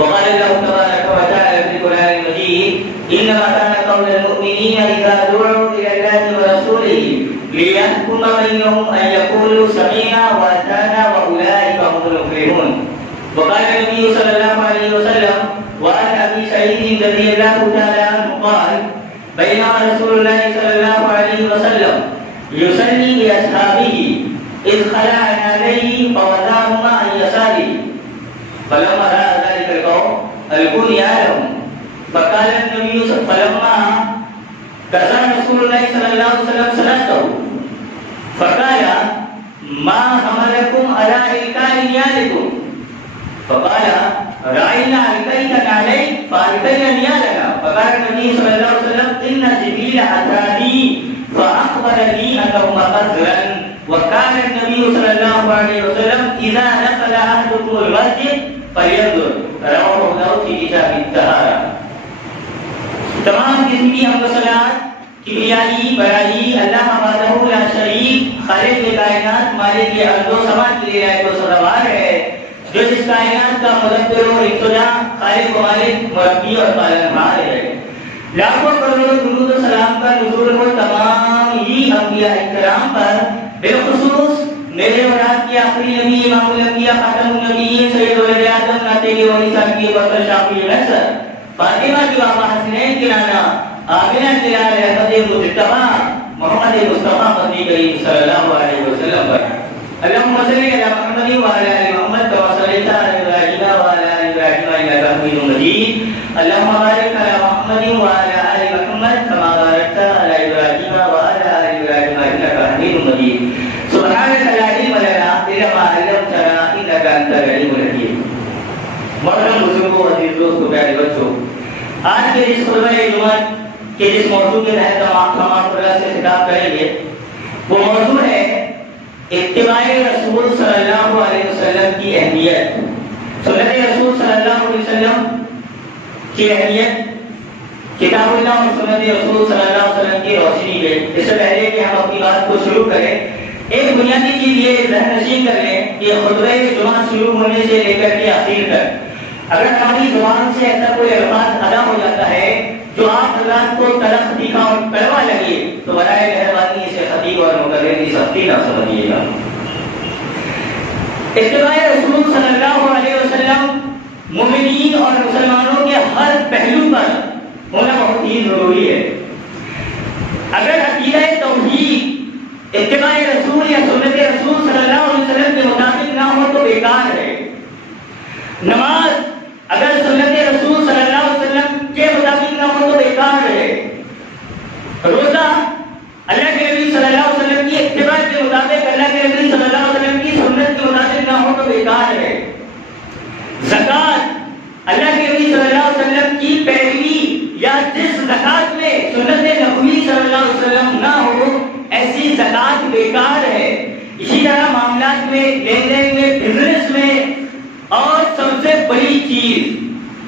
وقال الله تبارك وتعالى في القرآن المجيد إنما كان قول المؤمنين إذا دعوا إلى الله ورسوله ليحكم بينهم أن يقولوا سمعنا وأطعنا وأولئك هم المفلحون. وقال النبي صلى الله عليه وسلم وعن أبي سعيد رضي الله تعالى عنه قال بينما رسول الله صلى الله عليه وسلم يصلي بأصحابه إذ خلع عليه فوضعهما عن يساره فلما رأى ذلك القوم ألقوا نعالهم فقال النبي فلما قضى رسول الله صلى الله عليه وسلم صلاته فقال ما حملكم على إلقاء نعالكم فقال رأينا ألقيت نعليك فألقينا نعالنا فقال النبي صلى الله عليه وسلم إن جبريل أتاني فأخبرني أنهما قذرا وكان النبي صلى الله عليه وسلم إذا دخل أحدكم المسجد فلينظر رواه ابو داؤد في کتاب الطہارہ. تمام قسم کی حمد و صلوات کبریائی بڑائی اللہ وحدہ لا شریک خالق کائنات مالک ارض و سما کے لیے لائق و سزاوار ہے جو اس کائنات کا مدبر و ابتدا خالق و مالک مربی اور پالنہار ہے. لاکھوں کروڑوں درود و سلام کا نزول ہو تمام ہی انبیاء کرام پر بالخصوص میرے اور آپ کے آخری نبی امام الانبیاء خاتم النبیین سید ولد آدم ناطق وعیسیٰ کی بکر شافی نصر فاطمہ کی آقا حسنین کی نانا آمنہ جلال احمد مجتبہ محمد مصطفیٰ مدنی کریم صلی اللہ علیہ وسلم پر اللہم صلی علی محمد وعلی آل محمد کما صلیت علی ابراہیم وعلی آل ابراہیم انک حمید مجید اللہم بارک علی محمد وعلی آل محمد کما بارکت علی ابراہیم وعلی آل ابراہیم انک حمید مجید. سبحانك لا علم لنا الا ما علمتنا انك انت العليم الحكيم. محترم بزرگوں عزیز دوستوں پیارے بچوں، آج کے اس خطبہ جمعہ کے جس موضوع کے تحت ہم آپ سے خطاب کریں گے وہ موضوع ہے اتباع رسول صلی اللہ علیہ وسلم کی اہمیت. سنت رسول صلی اللہ علیہ وسلم کی اہمیت کتاب اللہ اور سنت رسول صلی اللہ علیہ وسلم کی روشنی میں. اس سے پہلے کہ ہم اپنی بات کو شروع کریں ایک بنیادی چیز یہ ذہن نشین کر لیں کہ خطبہ جمعہ شروع ہونے سے لے کر کے آخر تک اگر ہماری زبان سے ایسا کوئی الفاظ ادا ہو جاتا ہے جو آپ حضرات کو تلخ تیکھا اور کڑوا لگے تو برائے مہربانی اسے خطیب اور مقرر کی سختی نہ سمجھیے گا. اتباع رسول صلی اللہ علیہ وسلم مومنین اور مسلمانوں کے ہر پہلو پر ہونا بہت ہی ضروری ہے. اگر عقیدہ توحید اتباع رسول یا سنت رسول صلی اللہ علیہ وسلم کے مطابق نہ ہو تو بیکار ہے. نماز اگر سنت رسول صلی اللہ علیہ وسلم کے مطابق نہ ہو تو بیکار ہے. روزہ اللہ کے نبی صلی اللہ علیہ وسلم کی اتباع کے مطابق اللہ کے نبی صلی اللہ علیہ وسلم کی سنت کے مطابق نہ ہو تو بیکار ہے. زکوٰۃ اللہ کے نبی صلی اللہ علیہ وسلم کی پیروی یا جس زکوٰۃ میں سنت نبوی صلی اللہ علیہ وسلم نہ ہو ایسی زکوٰۃ بیکار ہے. اسی طرح معاملات میں لین دین میں بزنس میں اور سب سے بڑی چیز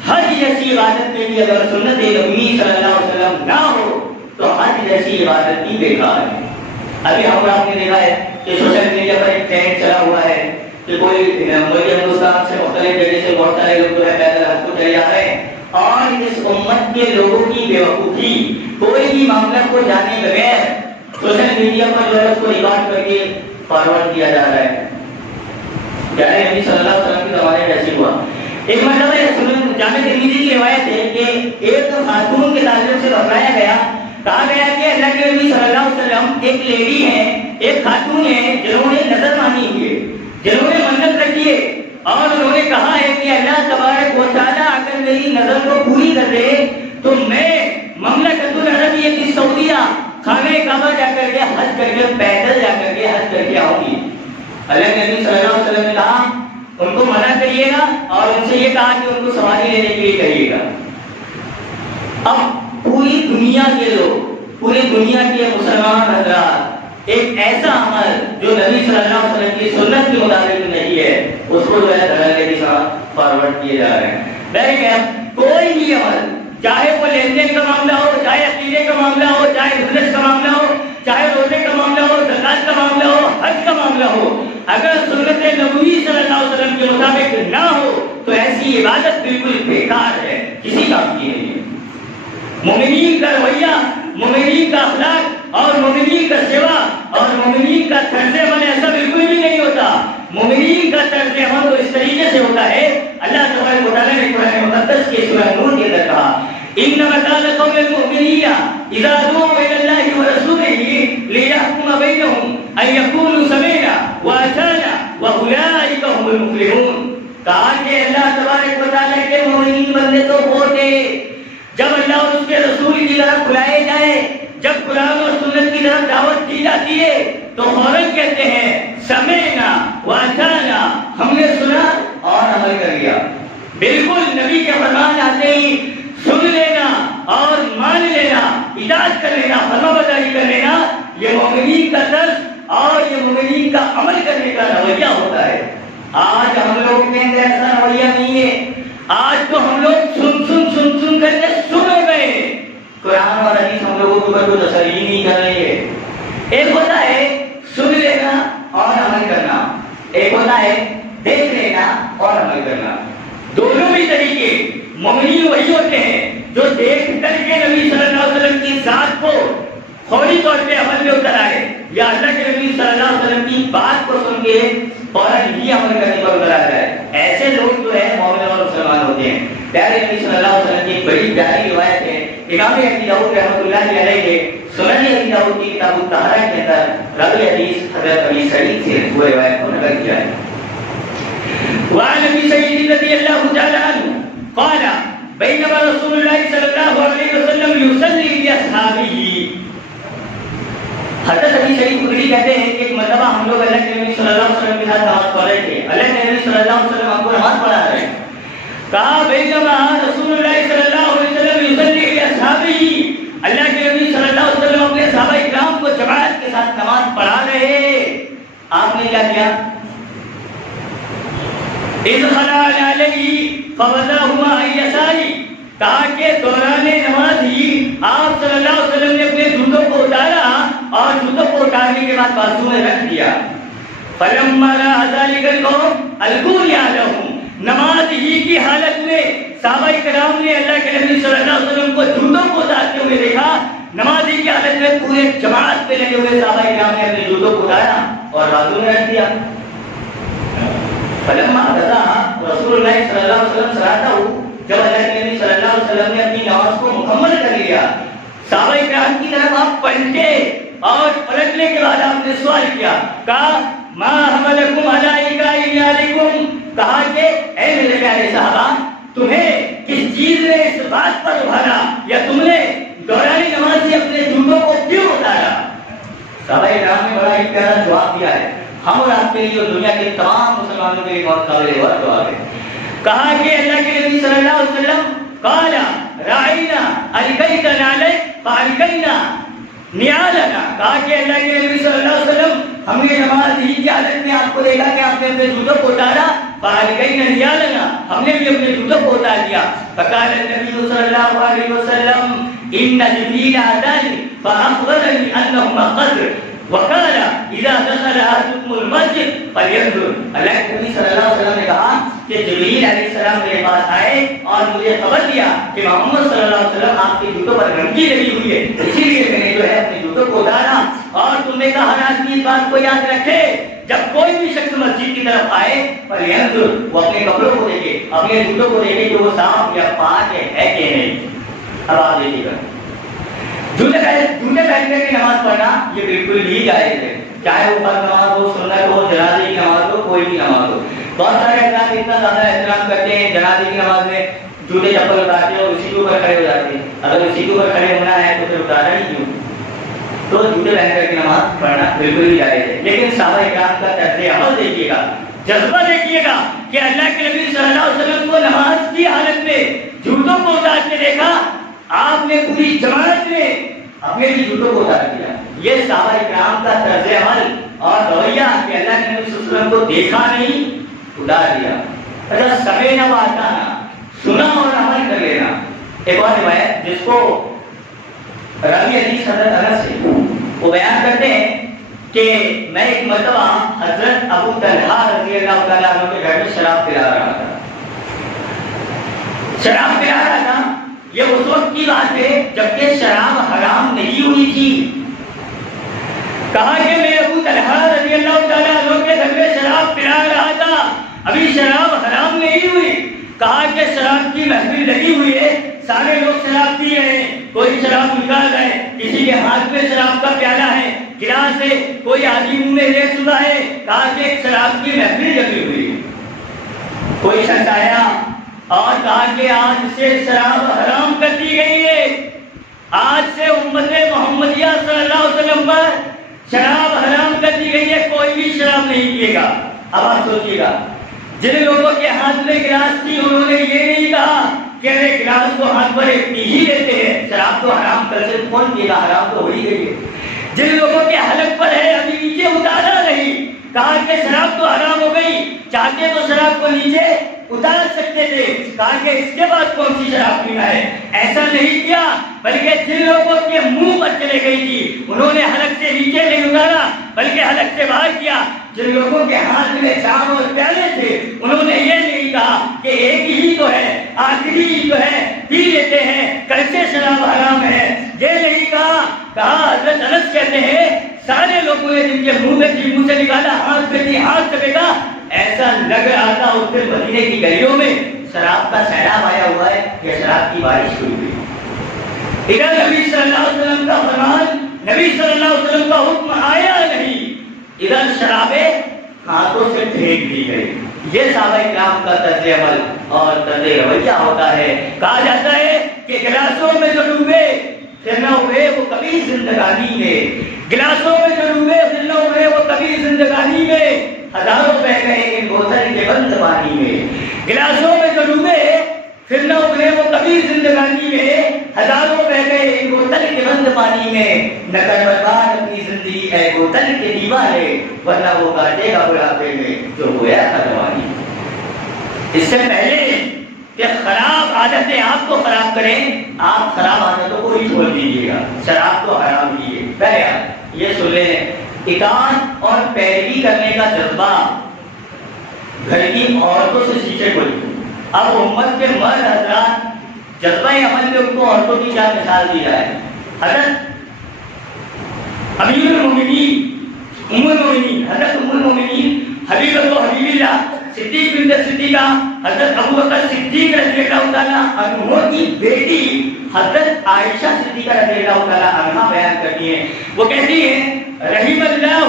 حج جیسی عبادت میں بھی اگر سنت نبوی صلی اللہ علیہ وسلم نہ ہو تو حج جیسی عبادت بھی بیکار ہے. ابھی ہم آپ نے دیکھا ہے کہ سوشل میڈیا پر ایک ٹرینڈ چلا ہوا ہے کہ کوئی ملک ہندوستان سے مختلف جگہ سے بہت سارے لوگ جو ہے پیدل حج کو چلے جا رہے ہیں اور اس امت کے لوگوں کی بیوقوفی کوئی بھی معاملہ کو جانے بغیر سوشل میڈیا پر جو ہے اس کو ریکارڈ کر کے فارورڈ کیا جا رہا ہے. پیارے نبی صلی اللہ علیہ وسلم کے زمانے میں ایسے ہوا. ایک مرتبہ جامع ترمذی کی روایت ہے کہ ایک خاتون کے تعلق سے بتایا گیا کہا گیا کہ اللہ کے نبی صلی اللہ علیہ وسلم ایک لیڈی ہے ایک خاتون ہے جنہوں نے نظر مانی ہوئی ہے جنہوں نے منت رکھی ہے اور انہوں نے کہا ہے کہ اللہ تبارک و تعالیٰ اگر میری نظر کو پوری کر دے تو میں مملکت العربیہ کی سعودیہ خانہ کعبہ جا کر کے حج کر کے پیدل جا کر کے حج کر کے آؤں گی. اللہ کے نبی صلی اللہ علیہ وسلم نے کہا ان کو منع کریے گا اور ان سے یہ کہا کہ ان کو سواری لینے کے لیے کہیے گا. اب پوری دنیا کے لوگ پوری دنیا کے مسلمان حضرات ایک ایسا عمل جو نبی صلی اللہ علیہ وسلم کی سنت کے مطابق نہیں ہے اس کو جو ہے دھڑلے کے ساتھ فارورڈ کیے جا رہے ہیں. بہرکیف کوئی بھی عمل چاہے وہ لین دین کا معاملہ ہو چاہے عقیدے کا معاملہ ہو چاہے بزنس کا معاملہ ہو چاہے روزے کا معاملہ ہو زکات کا معاملہ ہو حج کا معاملہ ہو اگر سنت نبوی صلی اللہ علیہ وسلم کے مطابق نہ ہو تو ایسی عبادت بالکل بیکار ہے، کسی کام کی نہیں ہے۔ مومنین کا رویہ، مومنین کا اخلاق اور مومنین کا سیوا اور مومنین کا طرز عمل ایسا بالکل بھی نہیں ہوتا۔ مومنین کا طرز عمل تو اس طریقے سے ہوتا ہے، اللہ تبارک و تعالیٰ نے قرآن مقدس کے سورہ نور کے اندر کہا انما كان قول المؤمنين اذا دعوا الى الله ورسوله ليحكم بينهم ان يقولوا سمعنا واطعنا واولئك هم المفلحون۔ کہا کہ اللہ تبارک و تعالیٰ کے مومنین بندے تو وہ تھے جب اللہ اور اس کے رسول کی طرف بلائے جائے، جب قرآن اور سنت کی طرف دعوت دی جاتی ہے تو فوراً کہتے ہیں سمعنا واطعنا، ہم نے سنا اور عمل کر لیا۔ بالکل نبی کے فرمان آتے ہی سن لینا اور مان لینا، اطاعت کر لینا، فرما برداری کر لینا، یہ مومنین کا طرز اور یہ مومنین کا عمل کرنے کا رویہ ہوتا ہے۔ آج ہم لوگ کے اندر ایسا رویہ نہیں ہے، آج تو ہم لوگ سن کر کے سن ہو گئے، قرآن اور حدیث ہم لوگوں کے اوپر کوئی اثر ہی نہیں کر رہی ہے۔ ایک ہوتا ہے سن لینا اور عمل کرنا، ایک ہوتا ہے دیکھ لینا اور عمل کرنا۔ دونوں بھی طریقے مومنین وہی ہوتے ہیں جو دیکھ کر کے نبی صلی اللہ علیہ وسلم کی ذات کو فوری طور پہ عمل میں اتر آئے، یا اللہ کے نبی صلی اللہ علیہ وسلم کی بات کو سن کے فوراً ہی عمل کرنے پر اتر آ جائے۔ ایسے لوگ جو ہے مومن اور مسلمان ہوتے ہیں۔ پیارے نبی صلی اللہ علیہ وسلم کی بڑی پیاری روایت ہے، امام ابی داؤد رحمۃ اللہ علیہ کے سنن ابی داؤد کی کتاب الطہارہ کے اندر راوی حدیث حضرت ابی سعید سے وہ روایت کو نقل کیا ہے۔ وعن ابی سعید رضی اللہ تعالی عنہ قال بینما رسول اللہ صلی اللہ علیہ وسلم یصلی باصحابہ۔ حضرت ابی سعید خدری کہتے ہیں کہ مرتبہ ہم لوگ اللہ کے نبی صلی اللہ علیہ وسلم کے ساتھ نماز پڑھ رہے تھے، اللہ کے نبی صلی اللہ علیہ وسلم ہم کو نماز پڑھا رہے ہیں۔ کہا بینما رسول اللہ صلی اللہ علیہ وسلم یصلی باصحابہ، اللہ کے نبی صلی اللہ علیہ وسلم اپنے صحابہ کرام کو جماعت کے ساتھ نماز پڑھا رہے، آپ نے کیا کیا؟ اذ خلا علیہ فوضعهما عن یسارہ، کہا کہ دوران نماز ہی آپ صلی اللہ علیہ وسلم نے اپنے جوتوں کو اتارا اور جوتوں کو اتارنے کے بعد بازو میں رکھ دیا۔ فلما رأى ذلك القوم القوا رحالهم، نماز ہی کی حالت میں صحابہ کرام نے اللہ کے نبی صلی اللہ علیہ وسلم کو جوتوں کو اتارتے ہوئے دیکھا، نماز ہی کی حالت میں پورے جماعت پہ لگے ہوئے صحابہ کرام نے اپنے جوتوں کو اتارا اور بازو میں رکھ دیا۔ فلما قضى رسول اللہ صلی اللہ علیہ وسلم صلاته، جب اللہ کے نبی صلی اللہ علیہ وسلم نے اپنی نماز کو مکمل کر لیا، صحابہ کرام کی طرف آپ پلٹے اور پلٹنے کے بعد آپ نے سوال کیا، کہا ما حملکم علی اقرارکم، کہا کہ اے میرے پیارے صحابہ تمہیں کس چیز نے اس بات پر ابھارا یا تم نے دوران نماز سے اپنے جوتوں کو کیوں اتارا؟ صحابہ کرام نے بڑا ایک پیارا جواب دیا ہے، ہم اور آپ کے لیے اور دنیا کے تمام مسلمانوں کے لیے بہت قابل غور جواب ہے۔ کہا کہ اللہ کے نبی صلی اللہ علیہ وسلم قال رعینا الکیت نعلیک فالکینا نیالنا، کہا کہ اللہ کے نبی صلی اللہ علیہ وسلم ہم نے نماز ہی کی حالت میں آپ کو دیکھا کہ آپ نے اپنے جوتوں کو اتارا، فالکینا نیالنا، ہم نے بھی اپنے جوتوں کو اتار دیا۔ فقال النبی صلی اللہ علیہ وسلم ان جبریل اتانی فاخبرنی انہما قد وقال اذا دخل احدكم المسجد فلينظر، اللہ کے نبی صلی اللہ علیہ وسلم نے کہا کہ جبریل علیہ السلام میرے پاس آئے اور مجھے خبر دیا کہ محمد صلی اللہ علیہ وسلم آپ کے جوتوں پر گندگی لگی ہوئی ہے، اسی لیے میں نے جو ہے اپنے جوتوں کو اتارا۔ اور تم نے کہا ہر آدمی اس بات کو یاد رکھے جب کوئی بھی شخص مسجد کی طرف آئے فلينظر، وہ اپنے کپڑوں کو دیکھے، اپنے جوتوں کو دیکھے کہ وہ صاف یا پاک ہے کہ نہیں۔ اب آپ دیکھیے گا جوتے پہن کر کے نماز پڑھنا یہ بالکل ہی جائز ہے، چاہے وہ فرض نماز ہو، سنت ہو، جنازے کی نماز ہو، کوئی بھی نماز ہو۔ بہت سارے حضرات اتنا زیادہ احترام کرتے ہیں جنازے کی نماز میں جوتے چپل اتارتے ہیں اور اسی کے اوپر کھڑے ہو جاتے ہیں، اگر اسی کے اوپر کھڑے ہونا ہے تو پھر اتارا ہی کیوں؟ تو جوتے پہن کر کے نماز پڑھنا بالکل ہی جائز ہے، لیکن صحابہ کرام کا طرز عمل دیکھیے گا، جذبہ دیکھیے گا کہ اللہ کے نبی صلی اللہ علیہ وسلم کو نماز کی حالت میں جوتوں کو اتار کے دیکھا، آپ نے پوری جماعت میں اپنے بھی جوتوں کو اتار دیا۔ یہ صحابہ کرام کا طرز عمل اور رویہ کہ اللہ کے نبی صلی اللہ علیہ وسلم کو دیکھا نہیں اتار دیا۔ اچھا سمعنا واطعنا، سنا اور عمل کر لینا۔ ایک اور روایت جس کو راوی حدیث حضرت انس سے وہ بیان کرتے ہیں کہ میں ایک مرتبہ حضرت ابو طلحہ رضی اللہ تعالیٰ عنہ کے گھر میں شراب پلا رہا تھا. شراب پلا رہا تھا. یہ اس وقت کی بات ہے جبکہ شراب حرام نہیں ہوئی تھی. کہا کہ میں ابو طلحہ رضی اللہ تعالیٰ عنہ کے گھر میں شراب پلا رہا تھا, ابھی شراب حرام نہیں ہوئی. کہا کہ شراب کی محفل لگی ہوئی ہے, سارے لوگ شراب پی رہے ہیں, کوئی شراب نکال رہا ہے, کسی کے ہاتھ میں شراب کا پیالہ ہے, گلاس ہے, کوئی آدمی منہ میں لے چکا ہے. کہا کہ ایک شراب کی محفل لگی ہوئی ہے. کوئی شخص آیا اور کہا کہ آج سے شراب حرام کر دی گئی ہے, آج سے امت محمدیہ صلی اللہ علیہ وسلم پر شراب حرام کر دی گئی ہے, کوئی بھی شراب نہیں پیے گا. اب آپ سوچیے گا, جن لوگوں کے ہاتھ میں گلاس تھی انہوں نے یہ نہیں کہا کہ ارے گلاس کو ہاتھ پر پی ہی لیتے ہیں, شراب تو حرام کر سے کون پیے گا, حرام تو ہو ہی گئی ہے. جن لوگوں کے حلق پر ہے ابھی نیچے اتارا نہیں, کہا کہ شراب تو حرام ہو گئی, چاہتے تو شراب کو نیچے اتار سکتے تھے, کہا کہ اس کے بعد کون سی شراب پینا ہے. ایسا نہیں کیا, بلکہ جن لوگوں کے منہ پر چلے گئی تھی انہوں نے حلق سے نیچے نہیں اتارا بلکہ حلق سے باہر کیا. جن لوگوں کے ہاتھ میں جام اور پیالے تھے انہوں نے یہ نہیں کہا کہ ایک ہی تو ہے, آخری ہی تو ہے, پی لیتے ہیں, کیسے شراب حرام ہے, یہ نہیں کہا. کہا حضرت انس کہتے ہیں سارے لوگوں نے جن کے منہ میں تھی منہ سے نکالا, ہاتھ میں تھی ہاتھ سے پھینکا, ایسا لگ رہا تھا اس دن مدینے کی گلیوں میں شراب کا سیلاب آیا ہوا ہے یا شراب کی بارش ہوئی ہوئی. ادھر نبی صلی اللہ علیہ وسلم کا فرمان, نبی صلی اللہ علیہ وسلم کا حکم آیا نہیں, ادھر شرابیں ہاتھوں سے پھینک دی گئی. یہ صحابہ کرام کا طرز عمل اور طرز رویہ ہوتا ہے. کہا جاتا ہے کہ گلاسوں میں جو ڈوبے پھر نہ ہوئے وہ کبھی زندگانی میں, گلاسوں میں جو ڈوبے پھر نہ ہوئے وہ کبھی زندگانی میں, ہزاروں بہ گئے ان بوتل کے بند پانی میں. گلاسوں میں جو ڈوبے پھر نہ ابھرے وہ کبھی زندگانی میں, ہزاروں بہ گئے ان بوتل کے بند پانی میں. نہ کر برباد اپنی زندگی اے بوتل کے دیوارے, ورنہ وہ کاٹے گا بڑھاپے میں جو ہوا تھا جوانی. اس سے پہلے کہ خراب عادتیں آپ کو خراب کریں, آپ خراب عادتوں کو ہی چھوڑ دیجیے گا. شراب تو حرام ہی ہے. پہلے آپ یہ سن لیں, اطاعت اور پیروی کرنے کا جذبہ گھر کی عورتوں سے سیکھے کوئی. اب امت کے مرد حضرات جذبہ عمل میں ان کو عورتوں کی کیا مثال دی جائے. حضرت امیر المومنین ام المومنین حضرت ام المومنین حبیبۃ حبیب اللہ صدیق بنت صدیقہ حضرت ابو بکر صدیق رضی اللہ تعالیٰ عنہ کی بیٹی حضرت عائشہ صدیقہ رضی اللہ تعالیٰ عنہ بیان کرتی ہیں. وہ کہتی ہیں رحم اللہ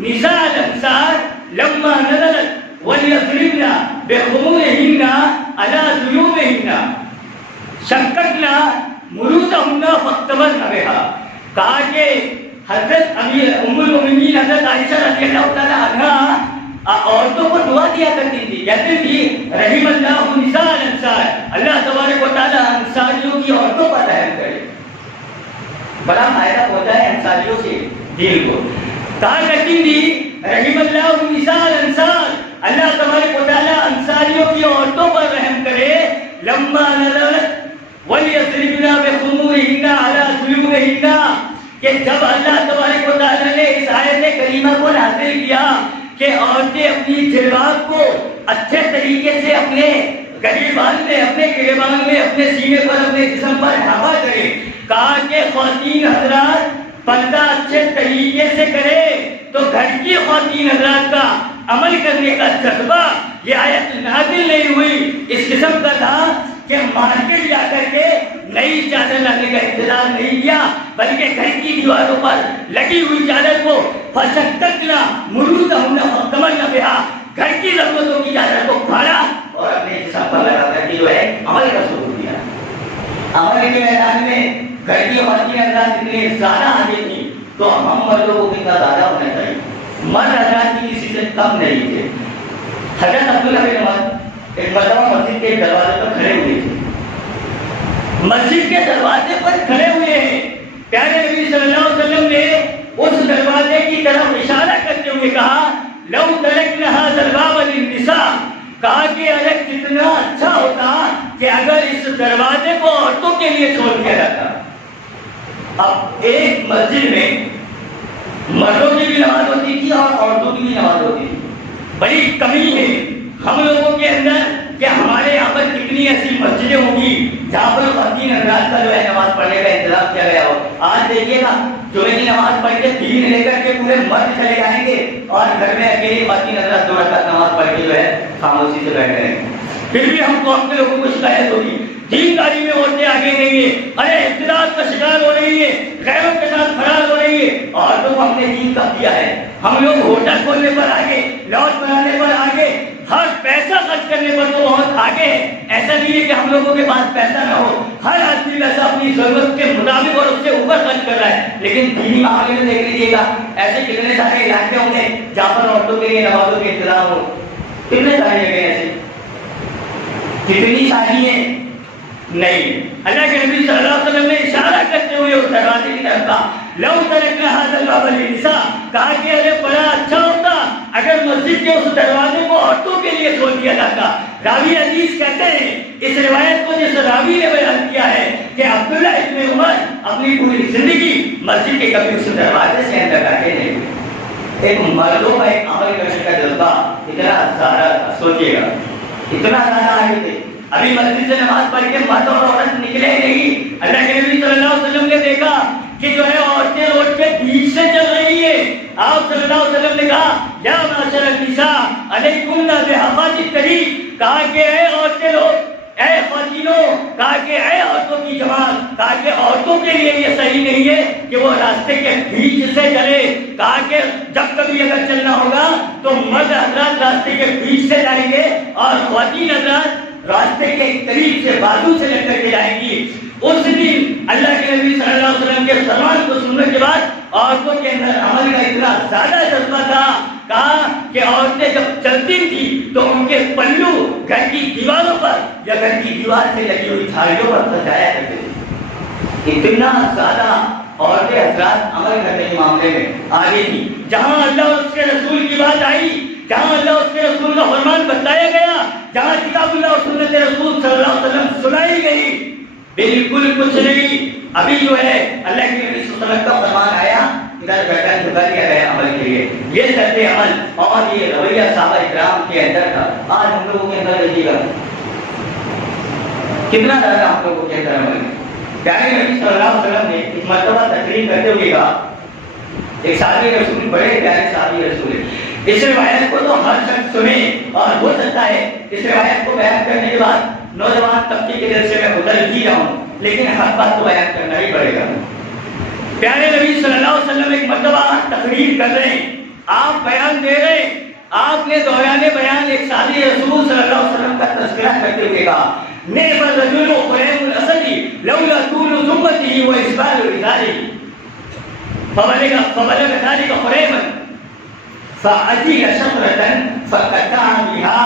نساء الانصار لما نزلت وَلْيَضْرِبْنَ بِخُمُرِهِنَّ عَلَى جُيُوبِهِنَّ شَقَّقْنَا مُرُوتَهُنَّ فَاقْتَبَرْنَ بِهَا. کہا کہ حضرت ام المومنین حضرت عائشہ رضی اللہ تعالیٰ عنہ عورتوں کو دعا دیا کرتی تھی, کہتی تھی رحم اللہ نساء الانصار, اللہ تبارک و تعالیٰ انصاریوں کی عورتوں پر رحم کرے. بڑا فائدہ ہوتا ہے انصاریوں سے دین کو. کہا کرتی تھی رحم اللہ نساء الانصار, اللہ تبارک و تعالیٰ انصاریوں کی عورتوں پر رحم کرے. لما نزلت وَلْيَضْرِبْنَ بِخُمُورِهِنَّ عَلَى جُيُوبِهِنَّ, کہ جب اللہ تبارک و تعالیٰ نے اس آیت کریمہ کو نازل کیا کہ عورتیں اپنی جلباب کو اچھے طریقے سے اپنے گریبان میں, اپنے گریبان میں, اپنے سینے پر, اپنے جسم پر ڈھانپا کرے. کہا کہ خواتین حضرات پردہ اچھے طریقے سے کرے تو گھر کی خواتین حضرات کا عمل کرنے کا جذبہ یہ آیت نازل نہیں ہوئی اس قسم کا تھا کہ مارکیٹ جا کر کے نئی چادر لانے کا انتظار نہیں کیا, بلکہ گھر کی دیواروں پر لگی ہوئی چادر کو فَشَقَّقْنَا مُرُوتَهُنَّ فَاقْتَبَرْنَ بِهَا, گھر کی ضرورتوں کی چادر کو پھاڑا اور اپنے جسم پر لگا کر کے جو ہے عمل کا ثبوت دیا. عمل کے میدان میں گھر کی خواتین حضرات اتنے زیادہ آگے تھی تو ہم مردوں کو کتنا زیادہ ہونا چاہیے. مرد حضرات کی کسی سے کم نہیں تھے. حضرت عبداللہ بن عمر ایک مرتبہ مسجد کے دروازے پر کھڑے ہوئے تھے, مسجد کے دروازے پر کھڑے ہوئے ہیں. پیارے نبی صلی اللہ علیہ وسلم نے اس دروازے کی طرف اشارہ کرتے ہوئے کہا لو ترکنا ھذا الباب للنساء, کہا کہ اگر کتنا اچھا ہوتا کہ اگر اس دروازے کو عورتوں کے لیے چھوڑ دیا جاتا. اب ایک مسجد میں مردوں کی بھی نماز ہوتی تھی اور عورتوں کی بھی نماز ہوتی تھی. بڑی کمی ہے ہم لوگوں کے اندر کہ ہمارے یہاں پر کتنی ایسی مسجدیں ہوں گی جہاں پر خواتین حضرات کا جو ہے نماز پڑھنے کا انتظام کیا گیا ہو. آج دیکھیے نا جمعے کی نماز پڑھ کے دین لے کر کے پورے مرد چلے جائیں گے اور گھر میں اکیلی خواتین حضرات 2 رکعت نماز پڑھ کے جو ہے خاموشی سے بیٹھ رہے ہیں. پھر بھی ہم قوم کے لوگوں کو شکایت ہوگی دینداری میں عورتیں آگے نہیں ہیں, ارے اختلاط کا شکار ہو رہی ہے, غیروں کے ساتھ فرار ہو رہی ہے. عورتوں کو ہم نے دین کب دیا ہے؟ ہم لوگ ہوٹل کھولنے پر آگے, لاج بنانے پر آگے, ہر پیسہ خرچ کرنے پر تو بہت آگے ہے. ایسا نہیں ہے کہ ہم لوگوں کے پاس پیسہ نہ ہو, ہر آدمی پیسہ اپنی ضرورت کے مطابق اور اس سے اوپر خرچ کر رہا ہے. لیکن دینی معاملے میں دیکھ لیجیے گا ایسے کتنے سارے علاقے ہوں گے جہاں پر عورتوں کے لیے نمازوں کے انتظام ہو. کتنے سارے جگہ ایسے, کتنی ساری ہیں نہیں. اللہ کے نبی صلی اللہ علیہ وسلم نے اشارہ کرتے ہوئے اس دروازے کی طرف کہا لو ترکنا ھذا الباب للنساء, کہا کہ ارے بڑا اچھا ہوتا اگر مسجد کے اس دروازے کو عورتوں کے لیے کھول دیا جاتا. راوی حدیث کہتے ہیں اس روایت کو جس راوی نے بیان کیا ہے کہ عبداللہ ابن عمر اپنی پوری زندگی مسجد کے کبھی اس دروازے سے اندر آتے نہیں. ایک مردوں کا ایک عمل کرنے کا جذبہ اتنا زیادہ, سوچیے گا اتنا زیادہ آگے تھے. ابھی مسجد سے نماز پڑھ کے مرد اور عورت نکلے نہیں. اللہ کے نبی صلی اللہ علیہ وسلم نے دیکھا کہ جو ہے عورتیں روڈ کے بیچ سے چل رہی ہیں. آپ صلی اللہ علیہ وسلم نے کہا یا معاشر النساء علیکم بحفاظ الطریق, کہا کہ اے عورتیں لوگ, اے خواتینوں, کہا کہ اے عورتوں کی جماعت, کہا کہ عورتوں کے لیے یہ صحیح نہیں ہے کہ وہ راستے کے بیچ سے چلے. کہا کہ جب کبھی اگر چلنا ہوگا تو مرد حضرات راستے کے بیچ سے جائیں گے اور خواتین حضرات راستے کے قریب سے بازو سے لگ کر کے جائیں گی. اس دن اللہ کے نبی صلی اللہ علیہ وسلم کے فرمان کو سننے کے بعد عورتوں کے اندر عمل کا اتنا زیادہ جذبہ تھا, کہا کہ عورتیں جب چلتی تھی تو ان کے پلو گھر کی دیواروں پر یا گھر کی دیوار سے لگی ہوئی تھالیوں پر سجایا کرتے تھے. اتنا زیادہ عورتیں حضرات عمل کرنے کے معاملے میں آگے تھی. جہاں اللہ اور اس کے رسول کی بات آئی, جہاں اللہ اس کے رسول کا فرمان بتایا گیا, جہاں کتاب اللہ اور سنت رسول صلی اللہ علیہ وسلم سنائی گئی, بالکل کچھ نہیں. ابھی جو ہے اللہ کے نبی صلی اللہ علیہ وسلم کا فرمان آیا, ادھر بیٹھا جھکا دیا گیا عمل کے لیے. یہ طرز عمل اور یہ رویہ صحابہ اکرام کے اندر تھا. آج ہم لوگوں کے اندر دیکھیے گا کتنا زیادہ ہم لوگوں کے اندر عمل ہے. پیارے نبی صلی اللہ علیہ وسلم نے ایک مرتبہ تقریر کرتے ہوئے کہا, ایک صحابی رسول, بڑے پیارے صحابی رسول ہے, اس روایت کو تو ہر شخص سنے اور ہو سکتا ہے اس روایت کو بیان کرنے کے بعد نوجوان طبقے کے دل سے میں گزر ہی جاؤں, لیکن ہر بات تو بیان کرنا ہی پڑے گا. پیارے نبی صلی اللہ علیہ وسلم ایک مرتبہ تقریر کر رہے ہیں, آپ بیان دے رہے ہیں, آپ نے دوران بیان ایک صحابی رسول صلی اللہ علیہ وسلم کا تذکرہ کرتے ہوئے کہا نعم الرجل خریم الاسدی لولا طول ثمته واسبال ازاره فبلغ ذلك خريما فعجل شفرة فقطع بها.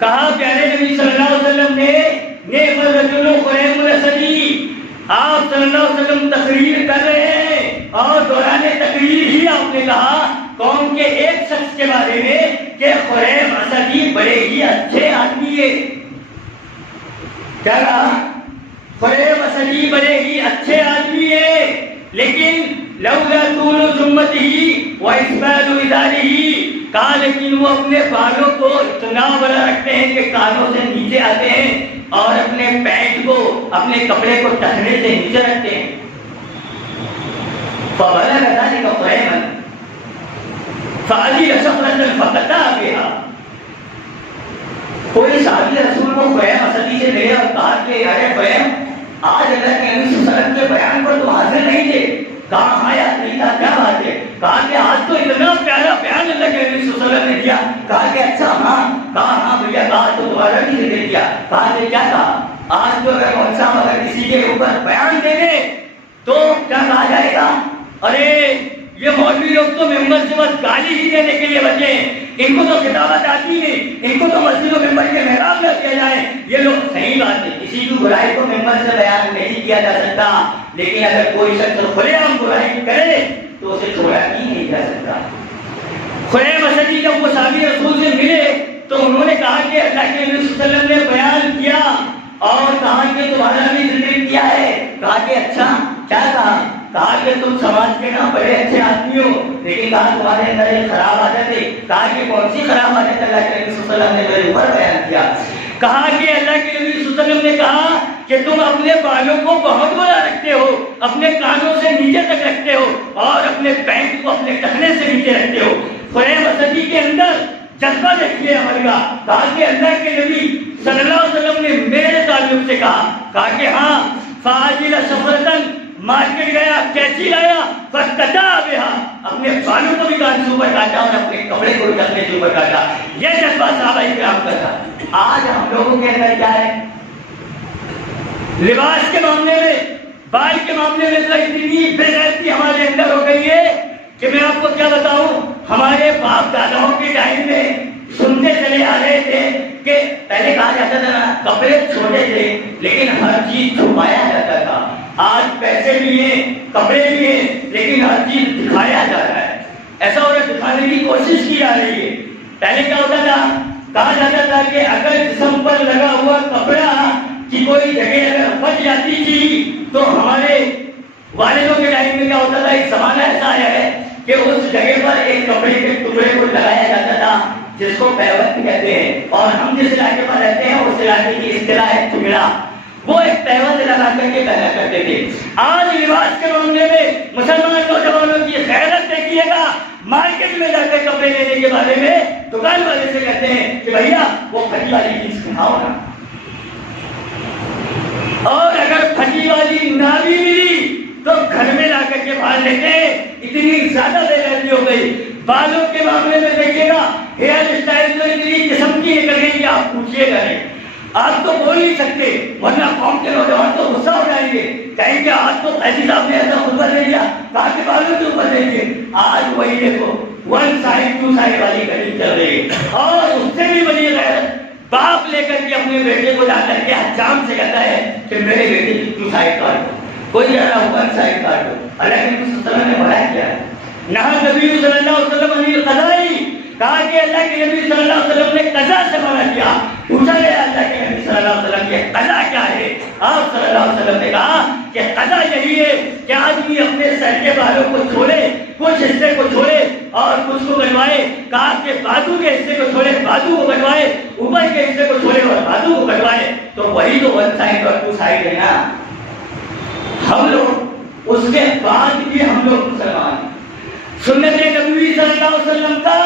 کہا پیارے نبی صلی اللہ علیہ وسلم نے نعم الرجل خریم الاسدی, آپ صلی اللہ علیہ وسلم تقریر کر رہے ہیں اور دوران تقریر ہی آپ نے کہا قوم کے ایک شخص کے بارے میں کہ خریم اسدی بڑے ہی اچھے آدمی ہے. کیا کہا؟ خریم اسدی بڑے ہی اچھے آدمی ہے, لیکن لولا طول ثمته واسبال ازاره, کہا لیکن وہ اپنے بالوں کو اتنا بڑا رکھتے ہیں کہ کانوں سے نیچے آتے ہیں اور اپنے پینٹ کو, اپنے کپڑے کو ٹخنے سے نیچے رکھتے ہیں. فبلغ ذلك خريما فعجل شفرة فقطع بها. کوئی صحابی رسول کو خریم اسدی سے ملے اور کہا کہ ارے خریم, آج اللہ کے نبی صلی اللہ علیہ وسلم کے بیان پر تم حاضر نہیں تھے. کہا ہاں یا نہیں تھا, کیا بات ہے؟ کہا کہ آج تو اتنا پیارا بیان اللہ کے نبی صلی اللہ علیہ وسلم نے دیا. کہا کہ اچھا ہاں, کہا ہاں بھیا, کہا تو دوبارہ بھی ذکر کیا. کہا کہ کیا کہا؟ آج تو اگر کون سا اگر کسی کے اوپر بیان دیں گے تو کیا کہا جائے گا؟ ارے یہ مولوی لوگ تو ممبر سے بس گالی ہی دینے کے لیے بچے ہیں, ان کو تو خطابت آتی ہے, ان کو تو مسجد و ممبر کے محراب نہ کیا جائے. یہ لوگ صحیح بات ہے, کسی کی برائی کو ممبر سے بیان نہیں کیا جا سکتا, لیکن اگر کوئی شخص کھلے عام برائی کرے تو اسے چھوڑا ہی نہیں جا سکتا. خریم اسدی جب وہ صحابی رسول سے ملے تو انہوں نے کہا کہ اللہ کے نبی صلی اللہ علیہ وسلم نے بیان کیا اور کہا کہ تمہارا بھی ذکر کیا ہے. کہا کہ اچھا, کیا کہا؟ کہا کہ تم سماج کے نا بڑے اچھے آدمی ہو، لیکن کہا تمہارے اندر ایک خراب عادت ہے. کہا کہ کون سی خراب عادت؟ اللہ کے نبی صلی اللہ علیہ وسلم نے میرے اوپر بیان کیا. کہا کہ اللہ کے نبی صلی اللہ علیہ وسلم نے کہا کہ تم اپنے بالوں کو بہت بڑا رکھتے ہو، اپنے کانوں سے نیچے تک رکھتے ہو، اور اپنے پینٹ کو اپنے ٹخنے سے نیچے رکھتے ہو. فریم صدی کے اندر جذبہ دیکھیے ہمارے کا. کہا کہ اللہ کے نبی صلی اللہ علیہ وسلم نے میرے تعلق سے کہا کہ ہاں فاجل سفرتن، مارکیٹ گیا کیچی لایا فقطع بہا، اپنے بالوں کو بھی کان سے اوپر کاٹا اور اپنے کپڑے کو بھی ٹخنے سے اوپر کاٹا. یہ جذبہ صحابہ کرام کا تھا. آج ہم لوگوں کے اندر کیا ہے؟ لباس کے معاملے میں، بال کے معاملے میں تو اتنی بے غیرتی ہمارے اندر ہو گئی ہے کہ میں آپ کو کیا بتاؤں. ہمارے باپ داداؤں کے ٹائم میں سنتے چلے آ رہے تھے کہ پہلے کہا جاتا تھا نا کپڑے چھوٹے تھے لیکن ہر چیز چھپایا جاتا تھا. آج پیسے بھی ہیں، کپڑے بھی ہیں، لیکن ہر چیز دکھایا جا رہا ہے. ایسا ہو رہا ہے دکھانے کی کوشش کی جا رہی ہے. پہلے کیا ہوتا تھا؟ کہا جاتا تھا کہ اگر جسم پر لگا ہوا کپڑا کی کوئی جگہ اگر پھٹ جاتی تھی تو ہمارے والدوں کے ٹائم میں کیا ہوتا تھا، ایک زمانہ ایسا آیا ہے کہ اس جگہ پر ایک کپڑے کے ٹکڑے کو لگایا جاتا تھا جس کو پیوند کہتے ہیں، اور ہم جس علاقے پر رہتے ہیں اس علاقے کی اصطلاح ہے ٹکڑا. وہ ایک پیوند لگا کر کے پہنا کرتے تھے. آج لباس کے معاملے میں مسلمان نوجوانوں کی غیرت دیکھیے گا. مارکیٹ میں جا کر کپڑے لینے کے بارے میں دکان والے سے کہتے ہیں کہ بھیا وہ پھٹی والی چیز کھاؤ نا، اور اگر پھٹی والی نہ بھی ملی تو گھر میں لا کر کے باہر لیتے ہیں. اتنی زیادہ بے غیرتی ہو گئی. بالوں کے معاملے میں دیکھیے گا ہیئر اسٹائل تو اتنی قسم کی نکل گئی کہ آپ پوچھیے گا نہیں. آپ تو بول نہیں سکتے ورنہ قوم کے نوجوان تو غصہ ہو جائیں گے، کہیں کہ آج تو قیدی صاحب نے ایسا خطبہ دے دیا، کہا کہ بالوں کے اوپر دیں گے. آج وہی دیکھو ون سائڈ ٹو سائڈ والی گلی چل رہی ہے. اور اس سے بھی بڑی غیرت باپ لے کر کے اپنے بیٹے کو جا کر کے حجام سے کہتا ہے کہ میرے بیٹے کی ٹو سائڈ کاٹ دو، کوئی کہہ رہا ون سائڈ کاٹ دو. اللہ کے نبی صلی اللہ علیہ وسلم نے منع کیا ہے. نہا نبی صلی اللہ علیہ وسلم عن القضاء، کہا کہ اللہ کے نبی صلی اللہ علیہ وسلم نے قضا سے منع کیا. پوچھا گیا اللہ کے نبی صلی اللہ علیہ وسلم کے قضا کیا ہے؟ آپ صلی اللہ علیہ وسلم نے کہا کہ قضا یہی ہے کہ آدمی اپنے سر کے بالوں کو چھوڑے، کچھ حصے کو چھوڑے اور کچھ کو کٹوائے. کہا کہ بازو کے حصے کو چھوڑے، بازو کو کٹوائے، اوپر کے حصے کو چھوڑے اور بازو کو کٹوائے. تو وہی تو ون سائڈ اور ٹو سائڈ ہے نا. ہم لوگ اس کے بعد بھی ہم لوگ مسلمان سنت نبوی صلی اللہ علیہ وسلم کا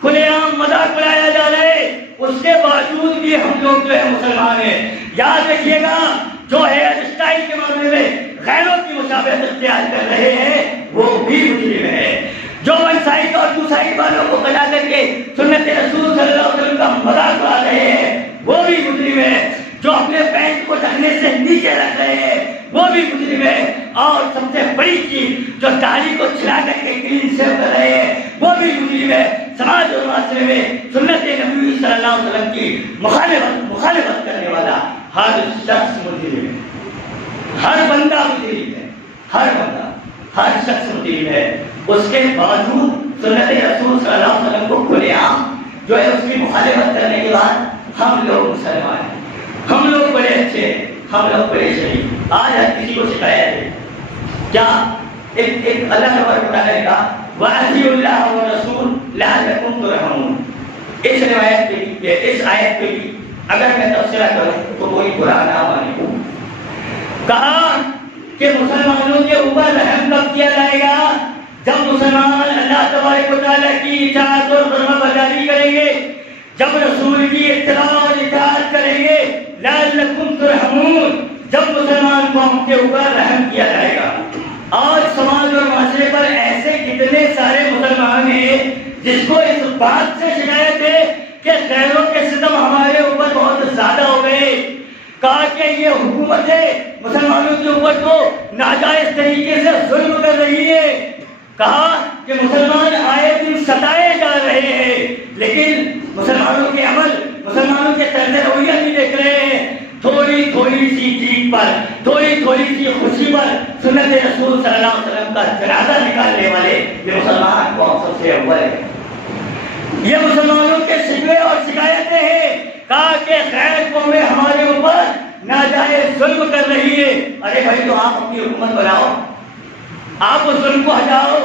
کھلے عام مذاق اڑایا جا رہا ہے، اس کے باوجود بھی ہم لوگ جو ہے مسلمان ہیں. یاد رکھیے گا جو ہیئر اسٹائل کے معاملے میں غیروں کی مشابہت اختیار کر رہے ہیں وہ بھی مجرم ہے. جو ون سائڈ اور ٹو سائڈ والوں کو بنا کر کے سنت رسول صلی اللہ علیہ وسلم کا مذاق اڑا رہے ہیں وہ بھی مجرم ہے. جو اپنے پینٹ کو ٹخنے سے نیچے رکھ رہے ہیں وہ بھی مجرم ہے. اور سب سے بڑی چیز جو داڑھی کو چھلا کر کے کلین شیو کر رہے ہیں وہ بھی مجرم ہے. سماج اور معاشرے میں سنت نبوی صلی اللہ علیہ وسلم کی مخالفت کرنے والا ہر شخص مجرم ہے. ہر بندہ مجرم ہے، ہر بندہ، ہر شخص مجرم ہے. اس کے باوجود سنت رسول صلی اللہ علیہ وسلم کو کھلے عام جو ہے اس کی مخالفت کرنے کے بعد ہم لوگ مسلمان ہیں، ہم لوگ بڑے اچھے ہیں، ہم لوگ بڑے شریف. آج ہر کسی کو شکایت ہے کیا؟ ایک اللہ تبارک و تعالیٰ نے کہا وَأَطِیعُوا اللَّهَ وَالرَّسُولَ لَعَلَّکُمْ تُرْحَمُونَ. اس روایت پہ بھی، اس آیت پہ بھی اگر میں تبصرہ کروں تو کوئی برا نہ مانے. کہا کہ مسلمانوں کے اوپر رحم کب کیا جائے گا؟ جب مسلمان اللہ تبارک و تعالیٰ کی اطاعت اور فرما برداری کریں گے، جب رسول کی اتباع اور اطاعت کریں گے. لعلکم ترحمون، جب مسلمان قوم کے اوپر رحم کیا جائے گا. آج سماج اور معاشرے پر ایسے کتنے سارے مسلمان ہیں جس کو اس بات سے شکایت ہے کہ غیروں کے ستم ہمارے اوپر بہت زیادہ ہو گئے. کہا کہ یہ حکومت ہے مسلمانوں کے اوپر تو ناجائز طریقے سے ظلم کر رہی ہے. کہا کہ مسلمان آئے دن ستائے جا رہے ہیں لیکن مسلمانوں کے عمل، مسلمانوں کے طرز رویہ نہیں دیکھ رہے ہیں. تھوڑی تھوڑی سی چیز پر، تھوڑی تھوڑی سی خوشی پر سنت رسول صلی اللہ علیہ وسلم کا جنازہ نکالنے والے یہ مسلمان قوم سب سے اول ہے. یہ مسلمانوں کے شکوے اور شکایتیں ہیں. کہا کہ غیر قومیں ہمارے اوپر ناجائز ظلم کر رہی ہے. ارے بھائی تو آپ اپنی حکومت بناؤ، آپ اس ظلم کو ہٹاؤ.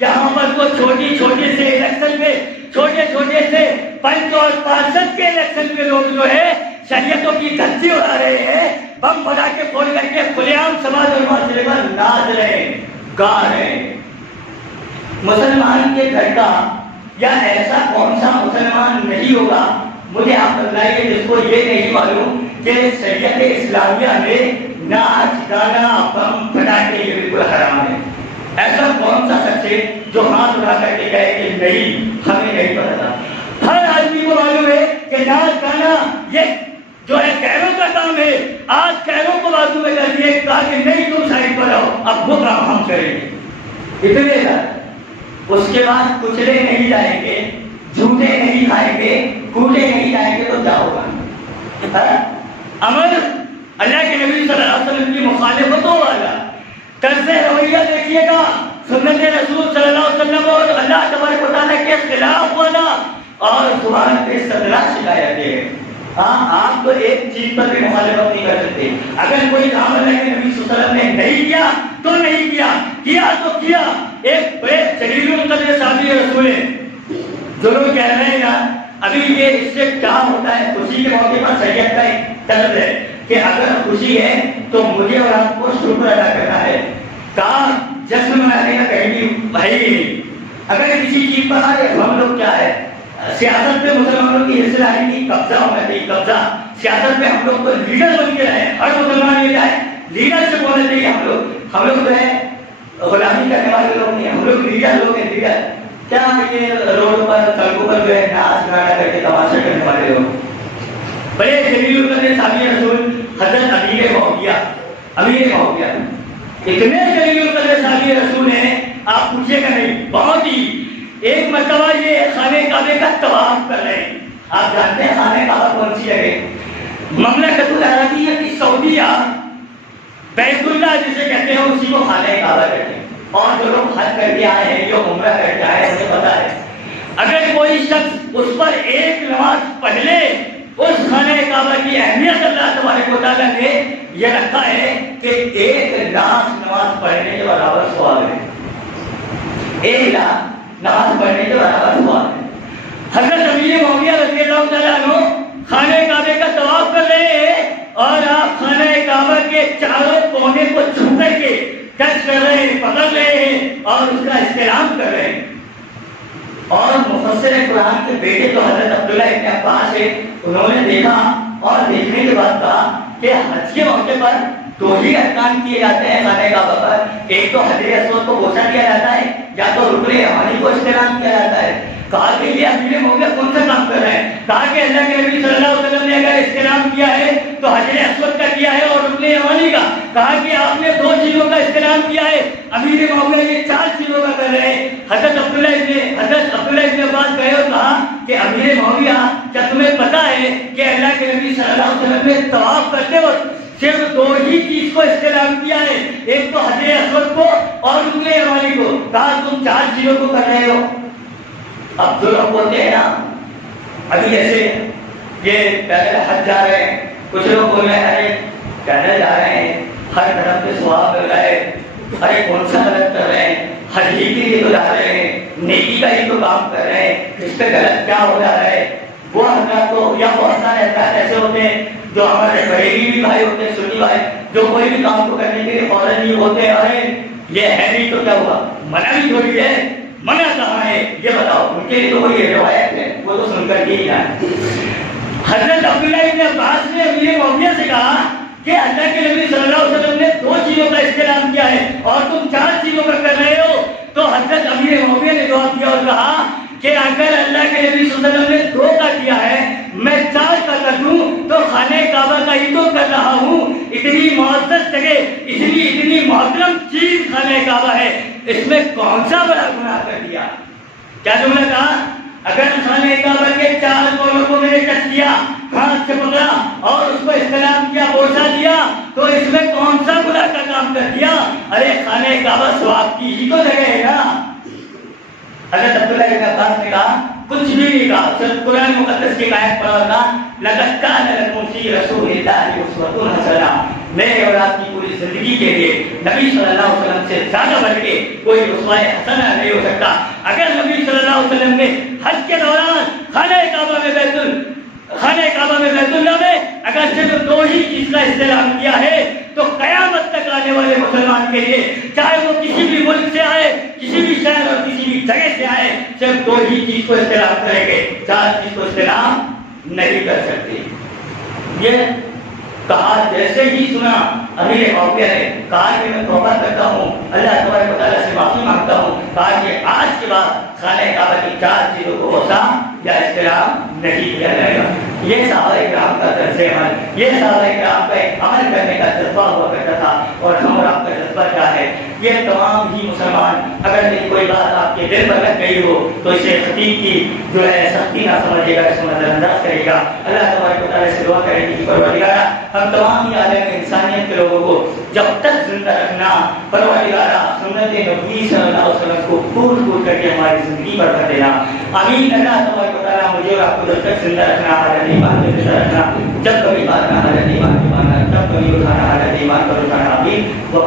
یہاں پر تو چھوٹی چھوٹے سے الیکشن میں چھوٹے چھوٹے سے 5 اور 65 کے الیکشن میں لوگ جو ہے شریعتوں کی دھجی اڑا رہے ہیں, بم پٹاخے پھوڑ کر کے کھلے عام سماج اور معاشرے پر ناچ رہے ہیں, گا رہے ہیں. مسلمان کے گھر کا یا ایسا کون سا مسلمان نہیں ہوگا, مجھے آپ بتائیے, جس کو یہ نہیں معلوم کہ شریعت اسلامیہ میں ناچ گانا بم پٹاخے یہ بالکل حرام ہے. ایسا کون سا شخص ہے جو ہاتھ اٹھا کر کے کہے کہ نہیں ہمیں نہیں پتا تھا؟ ہر آدمی کو معلوم ہے کہ ناچ گانا یہ جو ہے کیروں کا کام ہے. آج کیروں کو بازو میں کر دیے, کہا کہ نہیں تم سائڈ پر آؤ, اب وہ کام ہم کریں گے. اتنے زیادہ. اس کے بعد کچلے نہیں جائیں گے, جھوٹے نہیں کھائیں گے, کوٹے نہیں جائیں گے, تو کیا ہوگا؟ امر اللہ کے نبی صلی اللہ علیہ وسلم کی مخالفتوں والا طرز رویہ دیکھیے گا, سنت رسول صلی اللہ علیہ وسلم اور اللہ تبارک و تعالیٰ کے خلاف والا, اور زبان پہ 17 شکایتیں. ہاں, آپ تو ایک چیز پر بھی مخالفت نہیں کر سکتے. اگر کوئی کام اللہ کے نبی صلی اللہ علیہ وسلم نے نہیں کیا تو نہیں کیا, کیا تو کیا. ایک بڑے جلیل القدر صحابی رسول ہیں, جو لوگ کہہ رہے ہیں نا ابھی یہ اس سے کیا ہوتا ہے, خوشی کے موقع پر شریعت کا ایک طرز ہے کہ اگر خوشی ہے تو مجھے اور آپ کو شکر ادا کرنا ہے. کہا جشن منانے کا کہیں بھی ہے ہی نہیں. اگر کسی چیز پر آئے, ہم لوگ کیا ہے, سیاست پہ مسلمانوں کی حصہ داری کی قبضہ ہونا چاہیے, قبضہ. سیاست میں ہم لوگ کو لیڈر بن کے رہے, ہر مسلمان یہ جائے لیڈرشپ ہونا چاہیے. ہم لوگ جو ہے غلامی کرنے والے لوگ نہیں, ہم لوگ لیڈر لوگ ہیں. لیڈر کیا یہ روڈ پر سڑکوں پر جو ہے ناچ گانا کر کے تماشا کرنے والے لوگ. بڑے جلیل القدر صحابی رسول حضرت امیر معاویہ اتنے جلیل القدر صحابی رسول ہیں, آپ پوچھے گا نہیں, بہت ہی. ایک مرتبہ یہ خانہ کعبے کا طواف کر رہے ہیں. آپ جانتے ہیں خانہ کعبہ کون سی جگہ؟ مملکت العربیہ کی سعودیہ, بیت اللہ جسے کہتے ہیں اسی کو خانہ کعبہ کہتے ہیں. اور جو لوگ حج کر کے آئے ہیں, جو عمرہ کر کے آئے ہیں, انہیں پتا ہے اگر کوئی شخص اس پر ایک نماز پڑھ لے, اس خانہ کعبہ کی اہمیت اللہ تبارک و تعالیٰ نے یہ رکھا ہے کہ 1 لاکھ نماز پڑھنے کے برابر ثواب ہے. 1 لاکھ نماز پڑھنے کے برابر ثواب ہے. حضرت امیر معاویہ رضی اللہ تعالیٰ عنہ خانہ کعبے کا طواف کر رہے ہیں, اور آپ خانہ کعبہ کے چاروں کونے کو چھو کر کے ٹچ کر رہے ہیں, پکڑ رہے ہیں, اور اس کا استلام کر رہے ہیں. اور مفسر قرآن کے بیٹے تو حضرت عبداللہ ابن عباس ہے, انہوں نے دیکھا اور دیکھنے کے بعد کہا کہ حج کے موقع پر 2 ہی ارکان کیے جاتے ہیں خانہ کعبہ پر. ایک تو حجر اسود کو بوسہ دیا جاتا ہے, یا تو رکن یمانی کو استلام کیا جاتا ہے. کہا کہ یہ امیر معاویہ کون سا کام کر رہے ہیں؟ کہا کہ اللہ کے نبی صلی اللہ علیہ وسلم نے اگر استلام کیا ہے تو حجر اسود کا کیا ہے اور رکن یمانی کا. کہا کہ آپ نے 2 چیزوں کا استلام کیا ہے, امیر معاویہ یہ 4 چیزوں کا کر رہے ہیں. حضرت عبداللہ ابن عباس گئے اور کہا کہ امیر معاویہ کیا تمہیں پتا ہے کہ اللہ کے نبی صلی اللہ علیہ وسلم نے طواف کرتے وقت صرف 2 ہی چیز کو استلام کیا ہے, ایک تو حجر اسود کو اور رکن یمانی کو. کہا تم 4 چیزوں کو کر رہے ہو. اب جو لوگ بولتے ہیں نا, ابھی جیسے یہ پہلے حج جا رہے ہیں, کچھ لوگ بول رہے ہیں ارے پیدل جا رہے ہیں, ہر طرف سے ثواب مل رہا ہے, ارے کون سا غلط کر رہے ہیں, حج ہی کے لیے تو جا رہے ہیں, نیکی کا ہی تو کام کر رہے ہیں, اس پہ غلط کیا ہو جا رہا ہے. وہ حضرات تو یا بہت سارے حضرات ایسے ہوتے ہیں جو ہمارے بریلی بھی بھائی ہوتے ہیں, سنی بھائی, جو کوئی بھی کام کو کرنے کے لیے فوراً نہیں ہوتے, ارے یہ ہے نہیں تو کیا ہوا, منع بھی تھوڑی ہے, منع کہاں ہے یہ بتاؤ. ان کے لیے تو کوئی روایت ہے, وہ تو سن کر ہی جائیں. حضرت عبداللہ ابن عباس نے امیر معاویہ سے کہا کہ اللہ کے نبی صلی اللہ علیہ وسلم نے 2 چیزوں کا استعلام کیا ہے اور تم 4 چیزوں کا کر رہے ہو. تو حضرت امیر معاویہ نے جواب دیا اور کہا کہ اگر اللہ کے نبی صلی اللہ علیہ وسلم نے 2 کا کیا ہے, میں 4 کا کر دوں تو خانہ کعبہ کا ہی تو کر رہا ہوں. اتنی معزز جگہ, اس لیے اتنی محترم چیز خانہ کعبہ ہے, اس میں کون سا بڑا گناہ کر دیا. کیا جملہ کہا, اگر خانہ کعبہ کے 4 کونوں کو میں نے ٹچ کیا, ہاتھ سے پکڑا اور اس کو استلام کیا, بوسہ دیا, تو اس میں کون سا گناہ کا کام کر دیا. ارے خانہ کعبہ ثواب کی ہی تو جگہ ہے نا. حضرت عبداللہ ابن عباس نے کہا کچھ بھی نہیں کہا, صرف قرآن مقدس کی آیت پڑھا تھا, لقد کان لکم فی رسول اللہ اسوۃ حسنہ, میرے اور آپ کی پوری زندگی کے لیے نبی صلی اللہ علیہ وسلم سے زیادہ بڑھ کے کوئی رسوائے حسنہ نہیں ہو سکتا. اگر نبی صلی اللہ علیہ وسلم نے حج کے دوران خانہ کعبہ میں بیت اللہ میں اگر صرف 2 ہی چیز کا استعمال کیا ہے تو قیامت تک آنے والے مسلمان کے لیے چاہے وہ کسی بھی ملک سے آئے, کسی بھی شہر اور کسی بھی جگہ سے آئے, صرف 2 ہی چیز کو استعمال کریں گے, 4 چیز کو استعمال نہیں کر سکتے. یہ کہا جیسے ہی سنا امیر معاویہ نے کہا کہ میں توبہ کرتا ہوں, اللہ تبارک و تعالیٰ سے معافی مانگتا ہوں. کہا کہ آج کے بعد خانہ کعبہ کی 4 چیزوں کو غصہ یا احترام نہیں کیا جائے گا. یہ صحابہ کرام کا طرز عمل, یہ صحابہ کرام کا ایک عمل کرنے کا جذبہ ہوا کرتا تھا. اور ہم اور آپ کا جذبہ کیا ہے؟ یہ تمام ہی مسلمان اگر میری کوئی بات آپ کے دل پر لگ گئی ہو تو اسے خطیب کی جو ہے سختی نہ سمجھے گا, اس کو نظر انداز کرے گا. اللہ تبارک و تعالیٰ سے دعا کریں کہ پروردگارہ ہم تمام ہی عالم انسانیت کے لوگوں کو جب تک زندہ رکھنا, پروردگارہ سنت نبی صلی اللہ علیہ وسلم کو پھول پھول کر کے ہماری زندگی پر کر دینا. آمین. اللہ تبارک و تعالیٰ مجھے اور آپ کو جب تک زندہ رکھنا, حالت ایمان میں زندہ رکھنا, جب کبھی مارنا حالت ایمان کی مارنا, جب کبھی اٹھانا حالت ایمان پر اٹھانا. آمین. وہ